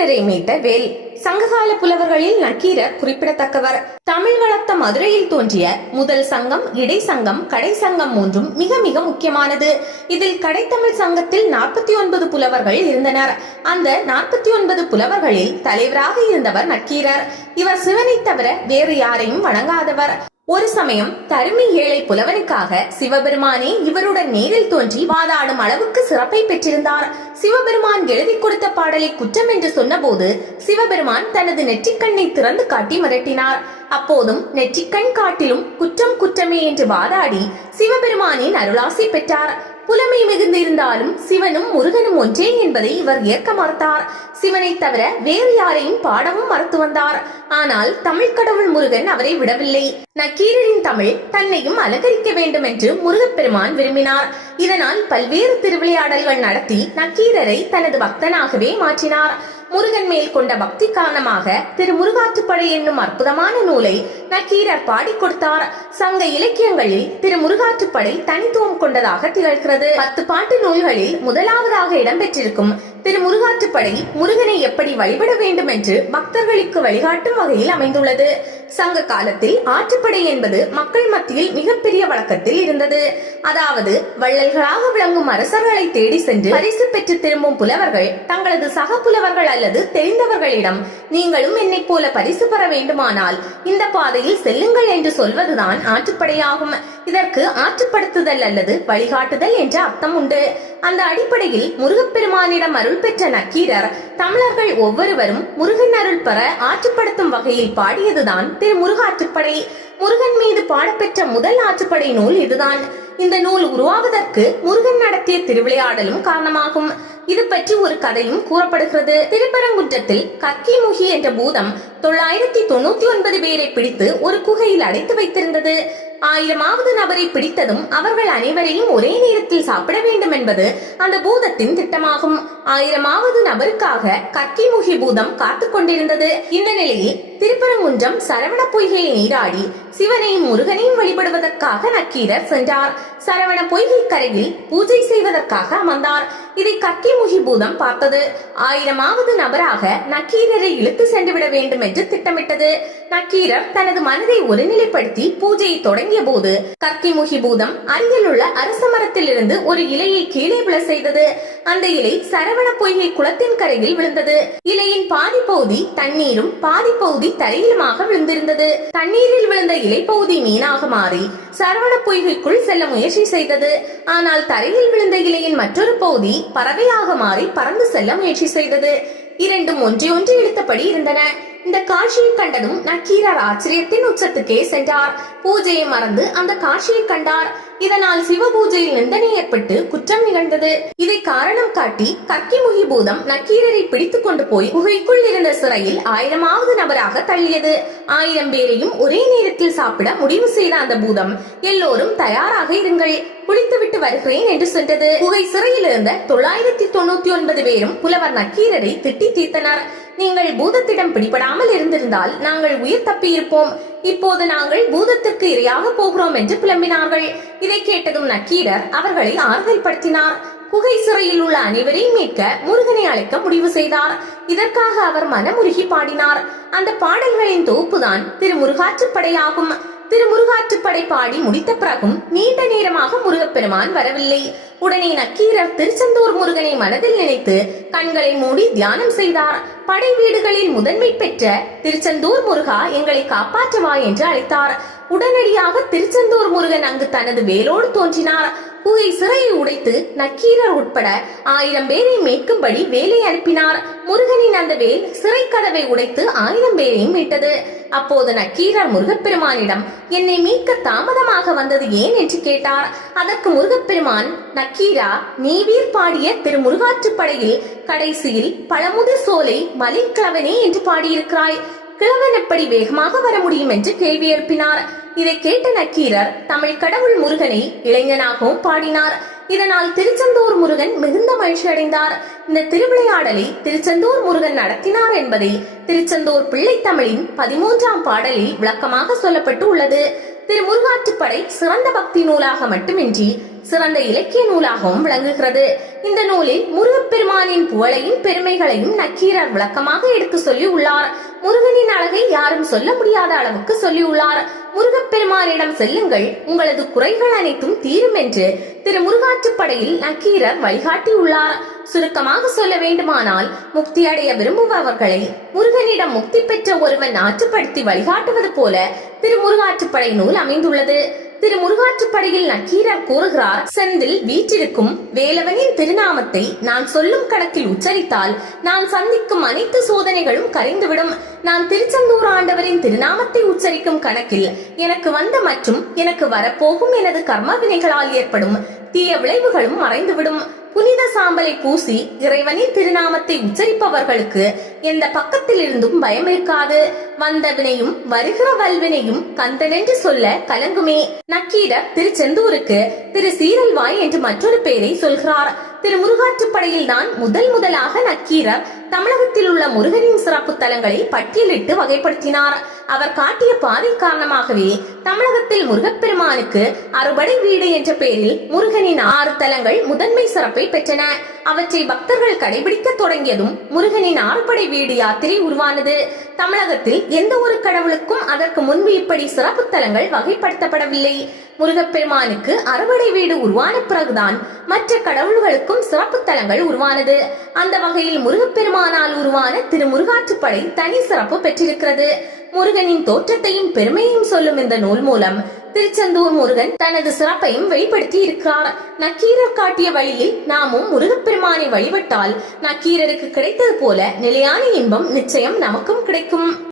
நக்கீரரை மீட்ட வேல் சங்ககால புலவர்களில் நக்கீரர் குறிப்பிடத்தக்கவர். தமிழ் வளர்த்த மதுரையில் தோன்றிய முதல் சங்கம் இடை சங்கம் கடை சங்கம் மூன்றும் மிக மிக முக்கியமானது. இதில் கடைத்தமிழ் சங்கத்தில் நாற்பத்தி ஒன்பது புலவர்கள் இருந்தனர். அந்த நாற்பத்தி ஒன்பது புலவர்களில் தலைவராக இருந்தவர் நக்கீரர். இவர் சிவனை தவிர வேறு யாரையும் வணங்காதவர். ஒரு சமயம் தருமி ஏழை புலவனுக்காக சிவபெருமானே இவருடன் நேரில் தோன்றி வாதாடும் அளவுக்கு சிறப்பை பெற்றிருந்தார். சிவபெருமான் எழுதி கொடுத்த பாடலை குற்றம் என்று சொன்னபோது சிவபெருமான் தனது நெற்றிக்கண்ணை திறந்து காட்டி மிரட்டினார். அப்போதும் நெற்றிக்கண் காட்டிலும் குற்றம் குற்றமே என்று வாதாடி சிவபெருமானின் அருளாசி பெற்றார். புலமை மிகுந்திருந்தாலும் சிவனும் முருகனும் ஒன்றே என்பதை இவர் ஏற்க மறுத்தார். சிவனை தவிர வேறு யாரையும் பாடவும் மறுத்து வந்தார். ஆனால் தமிழ் கடவுள் முருகன் அவரை விடவில்லை. நக்கீரரின் தமிழ் தன்னையும் அலங்கரிக்க வேண்டும் என்று முருகப்பெருமான் விரும்பினார். இதனால் பல்வேறு திருவிளையாடல்கள் நடத்தி நக்கீரரை தனது பக்தனாகவே மாற்றினார். முருகன் மேல் கொண்ட பக்தி காரணமாக திரு முருகாற்றுப்படை என்னும் அற்புதமான நூலை நக்கீரர் பாடிக் கொடுத்தார். சங்க இலக்கியங்களில் திரு முருகாற்றுப்படை தனித்துவம் கொண்டதாக திகழ்கிறது. பத்து பாட்டு நூல்களில் முதலாவதாக இடம்பெற்றிருக்கும் திரு முருகாற்றுப்படை முருகனை எப்படி வழிபட வேண்டும் என்று பக்தர்களுக்கு வழிகாட்டும் வகையில் அமைந்துள்ளது. சங்க காலத்தில் ஆற்றுப்படை என்பது மக்கள் மத்தியில் மிகப்பெரிய வழக்கத்தில் இருந்தது. அதாவது வள்ளல்களாக விளங்கும் அரசர்களை தேடி சென்று பரிசு பெற்று திரும்பும் புலவர்கள் தங்களது சக புலவர்கள் அல்லது தெரிந்தவர்களிடம் நீங்களும் என்னைப் போல பரிசு பெற வேண்டுமானால் இந்த பாதையில் செல்லுங்கள் என்று சொல்வதுதான் ஆற்றுப்படையாகும். இதற்கு ஆற்றுப்படுத்துதல் அல்லது வழிகாட்டுதல் என்ற அர்த்தம் உண்டு. அந்த அடிப்படையில் முருகப்பெருமானிடம் அருள் பெற்ற நக்கீரர் தமிழர்கள் ஒவ்வொருவரும் முருகன் அருள் பெற ஆற்றுப்படுத்தும் வகையில் பாடியதுதான் திரு முருகாற்றுப்படை முருகன் மீது பாடப்பெற்ற முதல் ஆற்றுப்படை நூல் இதுதான். இந்த நூல் உருவாவதற்கு முருகன் நடத்திய திருவிளையாடலும் காரணமாகும். இது பற்றி ஒரு கதையும் கூறப்படுகிறது. திருப்பரங்குன்றத்தில் கக்கிமுகி என்ற பூதம் தொள்ளாயிரத்தி தொண்ணூத்தி ஒன்பது பேரை பிடித்து ஒரு குகையில் அடைத்து வைத்திருந்தது. ஆயிரமாவது நபரை பிடித்ததும் அவர்கள் அனைவரையும் ஒரே நேரத்தில் சாப்பிட வேண்டும் என்பது அந்த பூதத்தின் திட்டமாகும். ஆயிரமாவது நபருக்காக கக்கிமுகி பூதம் காத்து கொண்டிருந்தது. இந்த நிலையில் திருப்பரங்குன்றம் சரவண பொய்கையை நீராடி சிவனையும் முருகனையும் வழிபடுவதற்காக நக்கீரர் சென்றார். சரவண பொய்கை கரையில் பூஜை செய்வதற்காக அமர்ந்தார் இதை கக்கிமுகி பூதம் பார்த்தது. ஆயிரமாவது நபராக நக்கீரரை இழுத்து சென்றுவிட வேண்டும் என்று திட்டமிட்டது. நக்கீரர் தனது மனதை ஒருநிலைப்படுத்தி பூஜையை தொடங்கிய போது கக்கிமுகி பூதம் அருகிலுள்ள அரச மரத்தில் இருந்து ஒரு இலையை கீழே விழ செய்தது. அந்த இலை சரவண பொய்கை குளத்தின் கரையில் விழுந்தது. இலையின் பாதி பகுதி தண்ணீரும் பாதி பகுதி தரையிலுமாக விழுந்திருந்தது. தண்ணீரில் விழுந்த இலை பகுதி மீனாக மாறி சரவண பொய்கைக்குள் செல்ல முயற்சி செய்தது. ஆனால் தரையில் விழுந்த இலையின் மற்றொரு பகுதி பறவையாக மாறி பறந்து செல்ல முயற்சி செய்தது. இரண்டும் ஒன்றை ஒன்று இழுத்தபடி இருந்தன. இந்த காட்சியை கண்டதும் நக்கீரர் ஆச்சரியத்தின் உச்சத்துக்கே சென்றார். பூஜையை மறந்து அந்த காட்சியை கண்டார். இதனால் சிவ பூஜையில் நிந்தனை ஏற்பட்டு குற்றம் நிகழ்ந்தது. இதை காரணம் காட்டி கக்கிமுகி பூதம் நக்கீரரை பிடித்துக் கொண்டு போய் குகைக்குள் இருந்த சிறையில் ஆயிரமாவது நபராக தள்ளியது. ஆயிரம் பேரையும் ஒரே நேரத்தில் சாப்பிட முடிவு செய்த அந்த பூதம் எல்லோரும் தயாராக இருங்கள். குளித்துவிட்டு வருகிறேன் என்று சென்றது குகை சிறையில் இருந்த தொள்ளாயிரத்தி தொண்ணூத்தி ஒன்பது பேரும் புலவர் நக்கீரரை திட்டி தீர்த்தனர். நீங்கள் பூதத்திடம் பிடிபடாமல் இருந்திருந்தால் நாங்கள் உயிர் தப்பியிருப்போம். இப்போது நாங்கள் பூதத்திற்கு இரையாக போகிறோம் என்று புலம்பினார்கள். இதை கேட்டதும் நக்கீரர் அவர்களை ஆறுதல் படுத்தினார் குகை சிறையில் உள்ள அனைவரையும் மீட்க முருகனை அழைக்க முடிவு செய்தார். இதற்காக அவர் மனமுருகி பாடினார். அந்த பாடல்களின் தொகுப்புதான் திரு திருமுருகாற்றுப்படை திரு முருகாற்றுப்படை பாடி முடித்த பிறகும் நீண்ட நேரமாக முருகப்பெருமான் வரவில்லை. உடனே நக்கீரர் திருச்செந்தூர் முருகனை மனதில் நினைத்து கண்களை மூடி தியானம் செய்தார். படை வீடுகளில் முதன்மை பெற்ற திருச்செந்தூர் முருகா எங்களை காப்பாற்றுவா என்று அழைத்தார். உடனடியாக திருச்செந்தூர் முருகன் அங்கு தனது வேலோடு தோன்றினார். குகை சிறையை உடைத்து நக்கீரர் உட்பட ஆயிரம் பேரை மீட்கும்படி வேலை அனுப்பினார். முருகனின் அந்த வேல் சிறை கதவை உடைத்து ஆயிரம் பேரையும் மீட்டது. அப்போது நக்கீரர் முருகப்பெருமானிடம் என்னை மீட்க தாமதமாக வந்தது ஏன்? என்று கேட்டார். அதற்கு முருகப்பெருமான் நக்கீரா நீவீர் பாடிய திருமுருகாற்றுப்படையில் கடைசியில் பழமுது சோலை மலிக்கிழவனே என்று பாடியிருக்கிறாய். கிழவன் எப்படி வேகமாக வர முடியும் என்று கேள்வி எழுப்பினார். இதை கேட்ட நக்கீரர் தமிழ் கடவுள் முருகனை இளைஞனாகவும் பாடினார். இதனால் திருச்செந்தூர் முருகன் மிகுந்த மகிழ்ச்சி அடைந்தார். இந்த திருவிளையாடலை திருச்செந்தூர் முருகன் நடத்தினார் என்பதை திருச்செந்தூர் பிள்ளை தமிழின் பதிமூன்றாம் பாடலில் விளக்கமாக சொல்லப்பட்டு உள்ளது. திரு முருகாற்றுப்படை சிறந்த பக்தி நூலாக மட்டுமின்றி சிறந்த இலக்கிய நூலாகவும் விளங்குகிறது. இந்த நூலில் முருகப்பெருமானின் புகழையும் பெருமைகளையும் நக்கீரர் விளக்கமாக எடுத்து சொல்லி உள்ளார் முருகனின் அழகை யாரும் சொல்ல முடியாத அளவுக்கு சொல்லியுள்ளார். முருகப்பெருமானிடம் செல்லுங்கள் உங்களது குறைகள் அனைத்தும் தீரும் என்று திரு முருகாற்றுப்படையில் நக்கீரர் வழிகாட்டியுள்ளார். சுருக்கமாக சொல்ல வேண்டுமானால் முக்தி அடைய விரும்புபவர்களை முருகனிடம் முக்தி பெற்ற ஒருவன் ஆற்றுப்படுத்தி வழிகாட்டுவது போல திரு முருகாற்றுப்படை நூல் அமைந்துள்ளது. திரு முருகாற்றுப்படையில் நக்கீரர் கூறுகிறார் செந்தில் வீற்றிருக்கும் வேலவனின் திருநாமத்தை நான் சொல்லும் கணக்கில் உச்சரித்தால் நான் சந்திக்கும் அனைத்து சோதனைகளும் கரைந்துவிடும். நான் திருச்செந்தூர் ஆண்டவரின் திருநாமத்தை உச்சரிக்கும் கணக்கில் எனக்கு வந்த மற்றும் எனக்கு வரப்போகும் எனது கர்ம வினைகளால் ஏற்படும் தீய விளைவுகளும் மறைந்துவிடும். புனித சாம்பலை பூசி இறைவனின் திருநாமத்தை உச்சரிப்பவர்களுக்கு எந்த பக்கத்தில் இருந்தும் பயம் இருக்காது. வந்த வினையும் வருகிற வல்வினையும் கந்தனென்று சொல்ல கலங்குமே. நக்கீரர் திருச்செந்தூருக்கு திரு சீரல்வாய் என்று மற்றொரு பெயரை சொல்கிறார். திரு முருகாற்றுப்படையில் தான் முதல் முதலாக நக்கீரர் தமிழகத்தில் உள்ள முருகனின் சிறப்பு தலங்களை பட்டியலிட்டு வகைப்படுத்தினார். அவர் காட்டிய பாதை காரணமாகவே தமிழகத்தில் முருகப்பெருமானுக்கு அறுபடை வீடு என்ற பெயரில் முருகனின் ஆறு தலங்கள் முதன்மை சிறப்பை பெற்றன. அவற்றை பக்தர்கள் கடைபிடிக்க தொடங்கியதும் முருகனின் ஆழ்படை வீடு யாத்திரை உருவானது. தமிழகத்தில் எந்த ஒரு கடவுளுக்கும் அதற்கு முன்பு இப்படி சிறப்பு தலங்கள் வகைப்படுத்தப்படவில்லை. முருகப்பெருமானுக்கு அறுவடை வீடு உருவான பிறகுதான் மற்ற கடவுள்களுக்கும் சிறப்பு தலங்கள் உருவானது. அந்த வகையில் முருகப்பெருமானால் உருவான திரு முருகாற்றுப்படை தனி சிறப்பு பெற்றிருக்கிறது. முருகனின் தோற்றத்தையும் பெருமையையும் சொல்லும் இந்த நூல் மூலம் திருச்செந்தூர் முருகன் தனது சிறப்பையும் வெளிப்படுத்தி இருக்கிறார் நக்கீரர் காட்டிய வழியில் நாமும் முருகப்பெருமானை வழிபட்டால் நக்கீரருக்கு கிடைத்தது போல நிலையான இன்பம் நிச்சயம் நமக்கும் கிடைக்கும்.